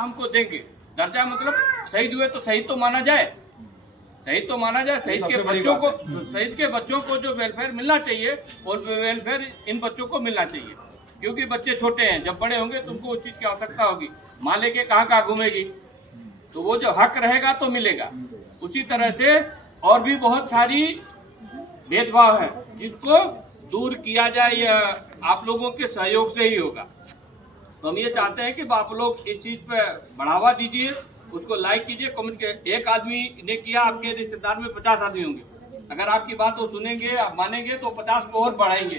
हमको देंगे। दर्जा मतलब शहीद हुए तो शहीद तो माना जाए, शहीद तो माना जाए। शहीद के बच्चों को जो वेलफेयर मिलना चाहिए और वेलफेयर इन बच्चों को मिलना चाहिए, क्योंकि बच्चे छोटे हैं, जब बड़े होंगे तो उनको उस चीज की आवश्यकता होगी। माँ लेके कहाँ घूमेगी, तो वो जो हक रहेगा तो मिलेगा। उसी तरह से और भी बहुत सारी भेदभाव है जिसको दूर किया जाए, या आप लोगों के सहयोग से ही होगा। तो हम ये चाहते हैं कि आप लोग इस चीज पे बढ़ावा दीजिए, उसको लाइक कीजिए, कमेंट। एक आदमी ने किया, आपके रिश्तेदार में 50 आदमी होंगे, अगर आपकी बात वो सुनेंगे, आप मानेंगे, तो 50 को और बढ़ाएंगे,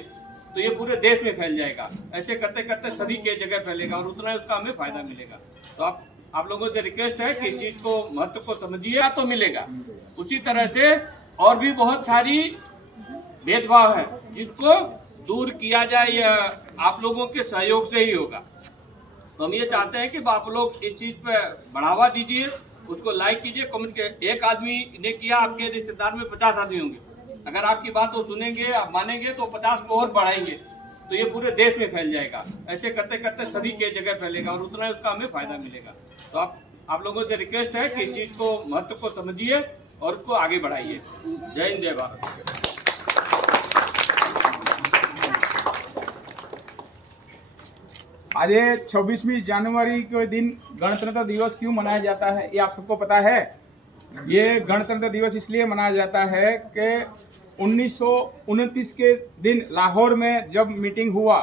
तो ये पूरे देश में फैल जाएगा। ऐसे करते करते सभी के जगह फैलेगा और उतना ही उसका हमें फायदा मिलेगा। तो आप लोगों से रिक्वेस्ट है कि इस चीज को महत्व को समझिए, तो मिलेगा। उसी तरह से और भी बहुत सारी भेदभाव है जिसको दूर किया जाए, या आप लोगों के सहयोग से ही होगा। तो हम ये चाहते हैं कि आप लोग इस चीज पे बढ़ावा दीजिए, उसको लाइक कीजिए, कमेंट। एक आदमी ने किया, आपके रिश्तेदार में 50 आदमी होंगे, अगर आपकी बात वो सुनेंगे, आप मानेंगे, तो 50 को और बढ़ाएंगे, तो ये पूरे देश में फैल जाएगा। ऐसे करते करते सभी के जगह फैलेगा और उतना ही उसका हमें फायदा मिलेगा। तो आप लोगों से रिक्वेस्ट है कि इस चीज को महत्व को समझिए और उसको आगे बढ़ाइए। जय हिंद, जय भारत। आज 26वीं जनवरी के दिन गणतंत्र दिवस क्यों मनाया जाता है, ये आप सबको पता है। ये गणतंत्र दिवस इसलिए मनाया जाता है कि 1929 के दिन लाहौर में जब मीटिंग हुआ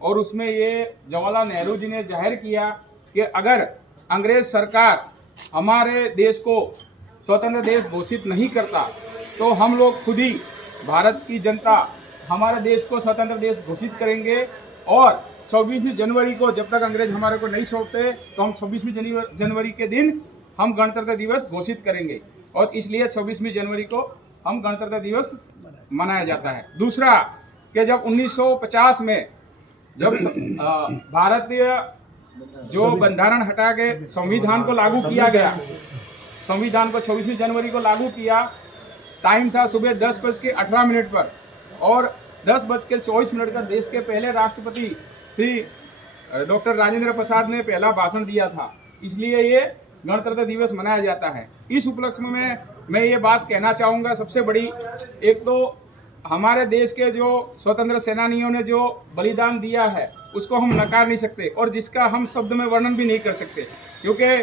और उसमें ये जवाहरलाल नेहरू जी ने जाहिर किया कि अगर अंग्रेज सरकार हमारे देश को स्वतंत्र देश घोषित नहीं करता तो हम लोग खुद ही, भारत की जनता, हमारे देश को स्वतंत्र देश घोषित करेंगे। और 26वीं जनवरी को, जब तक अंग्रेज हमारे को नहीं सौंपते, तो हम 26वीं जनवरी के दिन हम गणतंत्र दिवस घोषित करेंगे, और इसलिए 26वीं जनवरी को हम गणतंत्र दिवस मनाया जाता है। दूसरा कि जब 1950 में जब भारतीय जो बंधारण हटा के संविधान को लागू किया गया, संविधान को 26वीं जनवरी को लागू किया, टाइम था सुबह 10:18 पर, और 10:24 का देश के पहले राष्ट्रपति श्री डॉक्टर राजेंद्र प्रसाद ने पहला भाषण दिया था, इसलिए ये गणतंत्र दिवस मनाया जाता है। इस उपलक्ष्य में मैं ये बात कहना चाहूँगा, सबसे बड़ी, एक तो हमारे देश के जो स्वतंत्र सेनानियों ने जो बलिदान दिया है उसको हम नकार नहीं सकते, और जिसका हम शब्द में वर्णन भी नहीं कर सकते, क्योंकि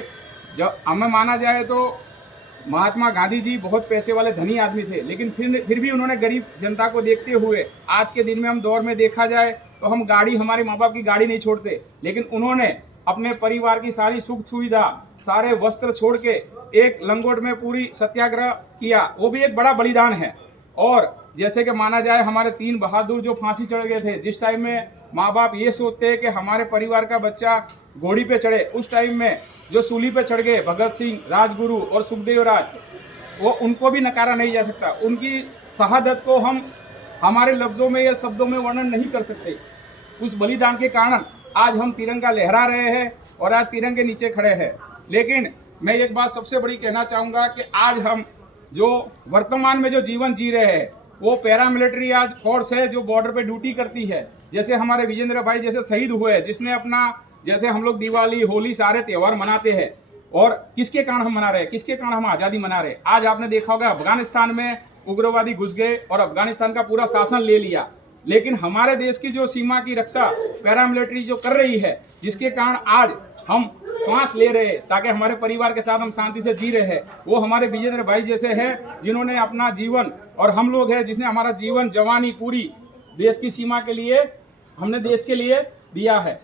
जब हमें माना जाए तो महात्मा गांधी जी बहुत पैसे वाले धनी आदमी थे, लेकिन फिर भी उन्होंने गरीब जनता को देखते हुए, आज के दिन में हम दौर में देखा जाए तो हम गाड़ी, हमारे माँ बाप की गाड़ी नहीं छोड़ते, लेकिन उन्होंने अपने परिवार की सारी सुख सुविधा, सारे वस्त्र छोड़ के एक लंगोट में पूरी सत्याग्रह किया, वो भी एक बड़ा बलिदान है। और जैसे कि माना जाए हमारे 3 बहादुर जो फांसी चढ़ गए थे, जिस टाइम में माँ बाप ये सोचते हैं कि हमारे परिवार का बच्चा घोड़ी पे चढ़े, उस टाइम में जो सूली पे चढ़ गए भगत सिंह, राजगुरु और सुखदेव राज, वो उनको भी नकारा नहीं जा सकता। उनकी शहादत को हम हमारे लफ्ज़ों में या शब्दों में वर्णन नहीं कर सकते। उस बलिदान के कारण आज हम तिरंगा लहरा रहे हैं और आज तिरंगे नीचे खड़े हैं। लेकिन मैं एक बात सबसे बड़ी कहना चाहूँगा कि आज हम जो वर्तमान में जो जीवन जी रहे हैं, वो पैरामिलिट्री आज फोर्स है जो बॉर्डर पे ड्यूटी करती है। जैसे हमारे विजेंद्र भाई जैसे शहीद हुए, जिसने अपना, जैसे हम लोग दिवाली, होली, सारे त्यौहार मनाते हैं, और किसके कारण हम मना रहे हैं, किसके कारण हम आज़ादी मना रहे हैं। आज आपने देखा होगा अफगानिस्तान में उग्रवादी घुस गए और अफगानिस्तान का पूरा शासन ले लिया, लेकिन हमारे देश की जो सीमा की रक्षा पैरामिलिट्री जो कर रही है, जिसके कारण आज हम सांस ले रहे हैं, ताकि हमारे परिवार के साथ हम शांति से जी रहे हैं, वो हमारे विजेंद्र भाई जैसे हैं, जिन्होंने अपना जीवन, और हम लोग हैं जिसने हमारा जीवन, जवानी पूरी देश की सीमा के लिए, हमने देश के लिए दिया है।